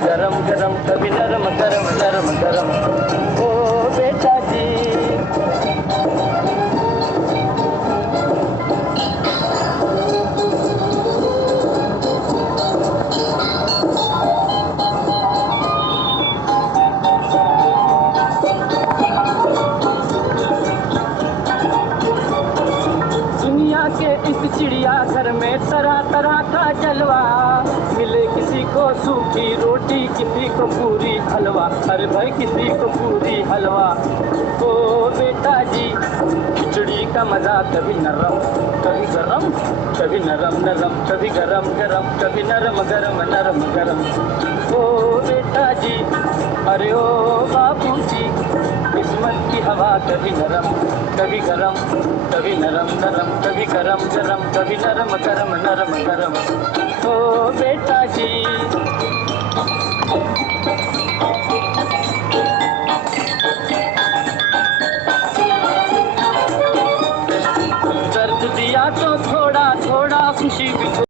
गरम गरम, कभी नरम गरम नरम गरम। ओ बेटा जी। दुनिया के इस चिड़ियाघर में तरह तरह का जलवा, मिले किसी को सूखी रोटी, किसी को पूरी हलवा, अरे भाई किसी को पूरी हलवा। ओ बेटा जी, खिचड़ी का मजा कभी नरम कभी गरम, कभी नरम नरम, कभी गरम गरम, कभी नरम गरम नरम गरम। ओ बेटा जी, अरे ओ बाबू जी, किस्मत की हवा कभी नरम कभी गरम, कभी नरम नरम, कभी गरम गरम, कभी नरम गरम नरम गरम। ओ बेटा जी। दर्द दिया तो थोड़ा थोड़ा खुशी भी